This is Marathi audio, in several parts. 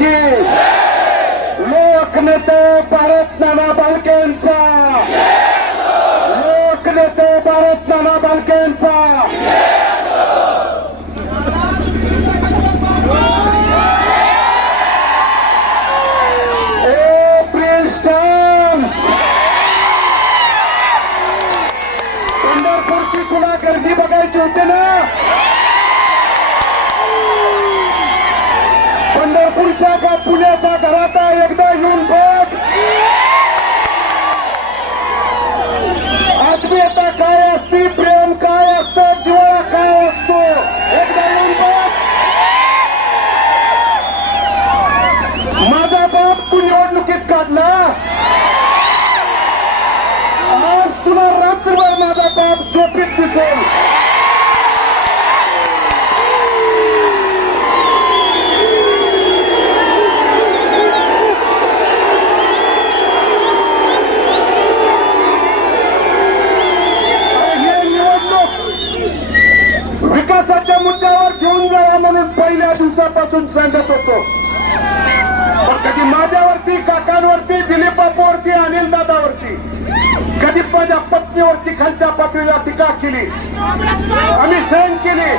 की लोकनेते भारत नाना बालकेंचा लोकनेते भारत नाना बालकेंचा पंढरपूरची तुला गर्दी बघायची होती ना पंढरपूरच्या का पुण्याच्या घरात एकदा येऊन बघ आत्मीयता काय असते प्रेम काय असतं जिव्हाळा काय असतो एकदा येऊन बघ माझा बाप तू निवडणुकीत काढला आज तुला रात्रभर माझा बाप झोपीत दिसेल विकासाच्या मुद्द्यावर घेऊन जावा म्हणून पहिल्या दिवसापासून सांगत होतो कधी माझ्यावरती काकांवरती दिलीप बापूवरती अनिल दादावरती कधी माझ्या पत्नीवरती खालच्या पातळीला टीका केली आम्ही सहन केली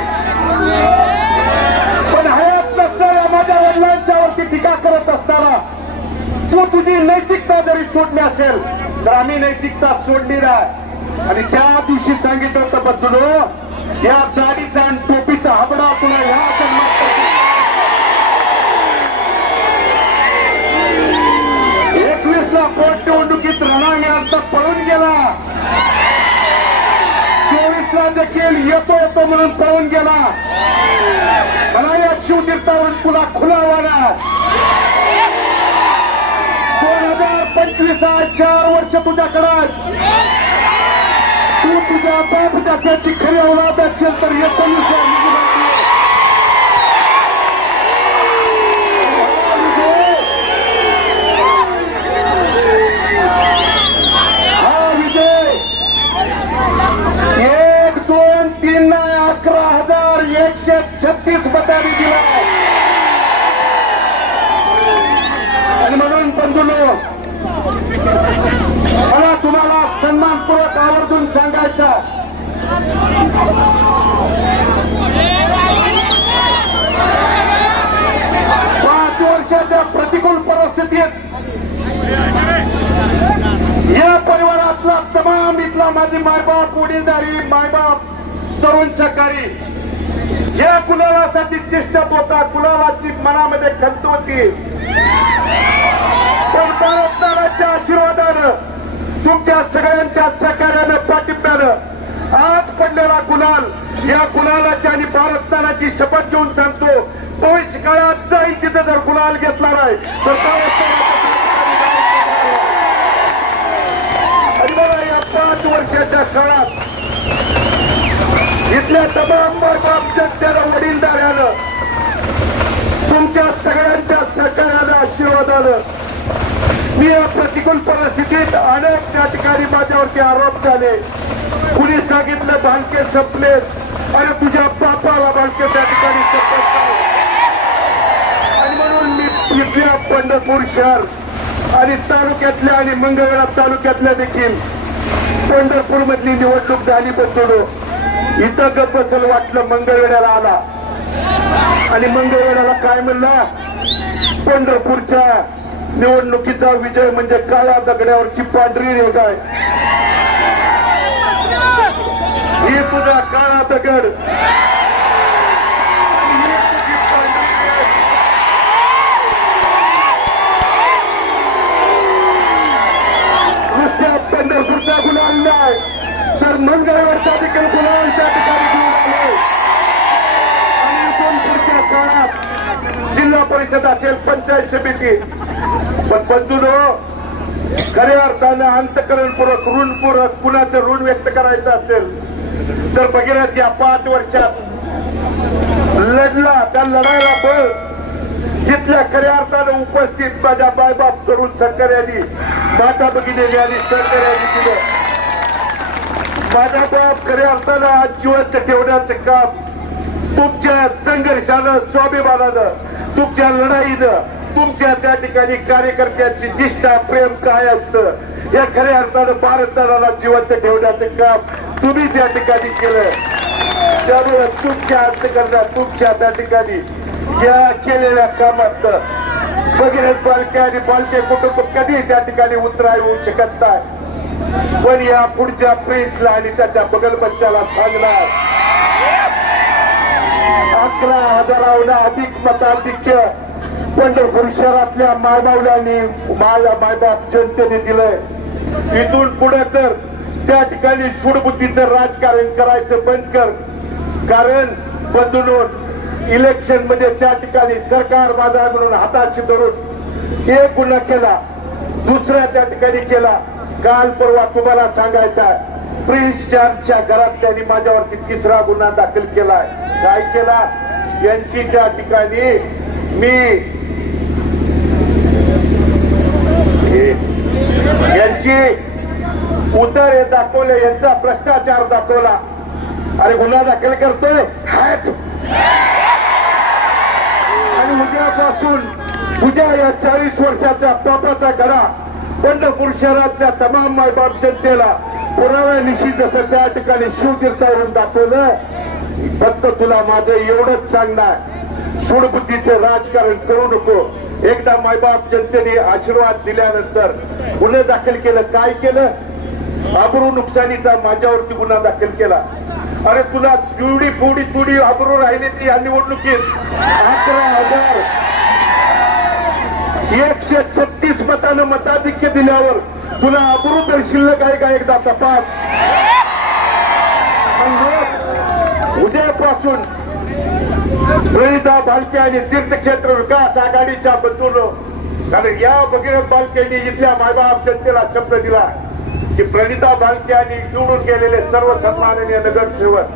पण हयात नसताना माझ्या वडिलांच्या वरती टीका करत असताना तू तुझी नैतिकता जरी सोडली असेल तर आम्ही नैतिकता सोडली नाही आणि त्या दिवशी सांगितलं होतं बदलू या दाढीचा आणि टोपीचा हाबडा तुला ह्या जन्मात 21 ला पोट निवडणुकीत रणांगणात पळून गेला 24 ला देखील येतो म्हणून पळून गेला मला या शिवतीर्थावरून तुला खुलावाला 2025 4 वर्ष तुझ्याकडे तू तुझ्या बापच्या त्याची खरी औलाद असेल तर हे हा विजय 1 2 3 11,136 मतांनी दिला आणि म्हणून बंधूंनो मला तुम्हाला सन्मानपूर्वक आवर्जून सांगायचं 5 वर्षाच्या प्रतिकूल परिस्थितीत या परिवारातला तमाम इथला माझी मायबाप वडीलधारी मायबाप तरुण सहकारी या कुलालासाठी डिस्टर्ब होता कुलालाची मनामध्ये खंत होती पण भारतनाराच्या आशीर्वादानं तुमच्या सगळ्यांच्या सहकार्यानं पाठिंब्यानं आज पडलेला गुलाल या गुलालाची आणि भारतनाराची शपथ घेऊन सांगतो भविष्य काळात जाईल तिथे जर गुलाल घेतला नाही तर आणि मला या 5 वर्षाच्या काळात इथल्या तमाम मायबाप जनतेनं वडीलधाऱ्यानं तुमच्या सगळ्यांच्या सहकार्यानं आशीर्वादानं मी या प्रतिकूल परिस्थितीत अनेक त्या ठिकाणी माझ्यावरती आरोप झाले कुणी सांगितलं भालके संपले आणि तुझ्या बापाला भालके त्या ठिकाणी आणि म्हणून मी इथल्या पंढरपूर शहर आणि तालुक्यातल्या आणि मंगळवेढा तालुक्यातल्या देखील पंढरपूर मधली निवडणूक झाली बसवलो इथं गप्पसल वाटलं मंगळवेढ्याला आला आणि मंगळवेढ्याला काय म्हणला पंढरपूरच्या निवडणुकीचा विजय म्हणजे काळ्या दगड्यावरची पांढरी रेघ आहे ही तुझा काळा दगड नुसत्या पंढरपूरचा गुलाल नाही तर मंगळवेढचा देखील गुलाल त्या ठिकाणी घेऊन आले आणि इथून पुढच्या काळात जिल्हा परिषद असेल पंचायत समिती पण बंधूंनो खऱ्या अर्थानं अंतकरणपूर्वक ऋणपूर्वक कुणाचं ऋण व्यक्त करायचं असेल तर भगीरथ या 5 वर्षात लढला त्या लढायला बळ जिथल्या खऱ्या अर्थानं उपस्थित माझ्या बायबाप तरुण सरकार्यांनी माता भगिनीने आणि सरकार्यांनी दिलं माझा बाप खऱ्या अर्थानं आज जिवंत ठेवण्याचं काम तुमच्या संघर्षानं स्वाभिमानानं तुमच्या लढाईनं तुमच्या त्या ठिकाणी कार्यकर्त्यांची निष्ठा प्रेम काय असतं या खऱ्या अर्थानं भारताला जिवंत ठेवण्याचं काम तुम्ही त्या ठिकाणी केलं. त्यामुळे तुमच्या अंतकरणात तुमच्या त्या ठिकाणी या केलेल्या कामात भगीरथ बालके आणि बालके कुटुंब कधी त्या ठिकाणी उतराय होऊ शकत नाही. पण या पुढच्या प्रिन्सला आणि त्याच्या बगलबच्चाला सांगणार 11,000 अधिक मताधिक्य पंढरपूर शहरातल्या मायबावल्यांनी मायबाप जनतेने दिलंय. इथून पुढे तर त्या ठिकाणी सूडबुद्धीचं राजकारण करायचं बंद कर. कारण बदलून इलेक्शन मध्ये त्या ठिकाणी सरकार माझा म्हणून हाताशी धरून एक गुन्हा केला, दुसऱ्या त्या ठिकाणी केला. काल परवा तुम्हाला सांगायचा प्रिन्स चार्जच्या घरात त्यांनी माझ्यावरती 3रा गुन्हा दाखल केलाय. काय केला? यांची त्या ठिकाणी यांची उतारे दाखवले, यांचा भ्रष्टाचार दाखवला. अरे गुन्हा दाखल करतोय आणि उद्यापासून उद्या या 40 वर्षाच्या पापाचा घडा पंढरपूर शहरातल्या तमाम मायबाप जनतेला पुराव्यानिशी जसं त्या ठिकाणी शिवतीर्थावरून दाखवलं. फक्त तुला माझं एवढंच सांगणार, सूडबुद्धीचं राजकारण करू नको. एकदा मायबाप जनतेने आशीर्वाद दिल्यानंतर गुन्हे दाखल केलं. काय केलं? आबरू नुकसानीचा माझ्यावरती गुन्हा दाखल केला. अरे तुला जेवढी थोडी आबरू राहिली ती या निवडणुकीत 11,136 मतानं मताधिक्य दिल्यावर तुला आबरू तर शिल्लक आहे का? एकदा तपास. उद्यापासून प्रणिता बालके आणि तीर्थक्षेत्र विकास आघाडीच्या बंधूंनो, कारण या भगीरथ बालकेंनी इथल्या मायबाप जनतेला शब्द दिला की प्रणिता बालके आणि निवडून गेलेले सर्व सन्माननीय नगरसेवक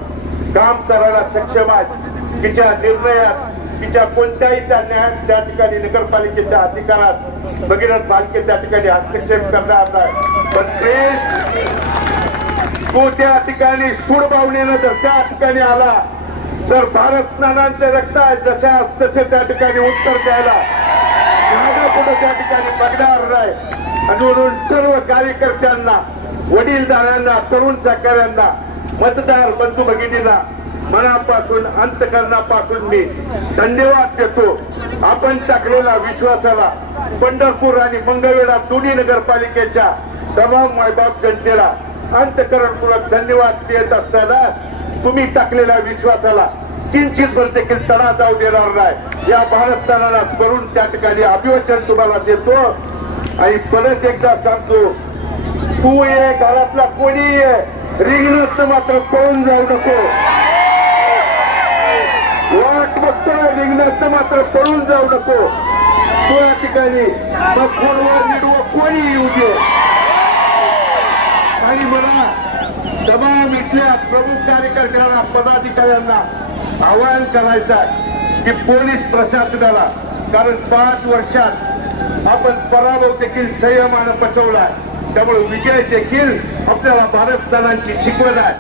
काम करायला सक्षम आहेत. तिच्या निर्णयात तिच्या कोणत्याही त्या ठिकाणी नगरपालिकेच्या अधिकारात भगीरथ बालके त्या ठिकाणी हस्तक्षेप करणार नाही. पण तो त्या ठिकाणी सूडबावणीनं जर त्या ठिकाणी आला तर भारत नानांचे रक्त आहे जशा तसे त्या ठिकाणी उत्तर द्यायला पुढे त्या ठिकाणी बघणार नाही. आणि म्हणून सर्व कार्यकर्त्यांना, वडीलधाऱ्यांना, तरुण सहकाऱ्यांना, मतदार बंधू भगिनींना मनापासून अंतकरणापासून मी धन्यवाद देतो. आपण टाकलेला विश्वासाला पंढरपूर आणि मंगळवेढा दोन्ही नगरपालिकेच्या तमाम मायबाप जनतेला अंतकरणपूर्वक धन्यवाद देत असताना तुम्ही टाकलेल्या विश्वासाला किंचित पण देखील तडा जाऊ देणार नाही. या भारताला करून त्या ठिकाणी अभिवचन तुम्हाला देतो. आणि परत एकदा सांगतो, तू ये घरातला कोणी ये, रिंगणात मात्र पळून जाऊ नको. वाट बघतोय, रिंगणात मात्र पळून जाऊ नको. तो या ठिकाणी फोनवर निडवं कोणी येऊ दे. आणि मला तमाम इथल्या प्रमुख कार्यकर्त्यांना, पदाधिकाऱ्यांना आवाहन करायचं आहे की पोलीस प्रशासनाला, कारण 5 वर्षात आपण पराभव देखील संयमानं पचवलाय, त्यामुळे विजय देखील आपल्याला भारत दलांची शिकवण आहे.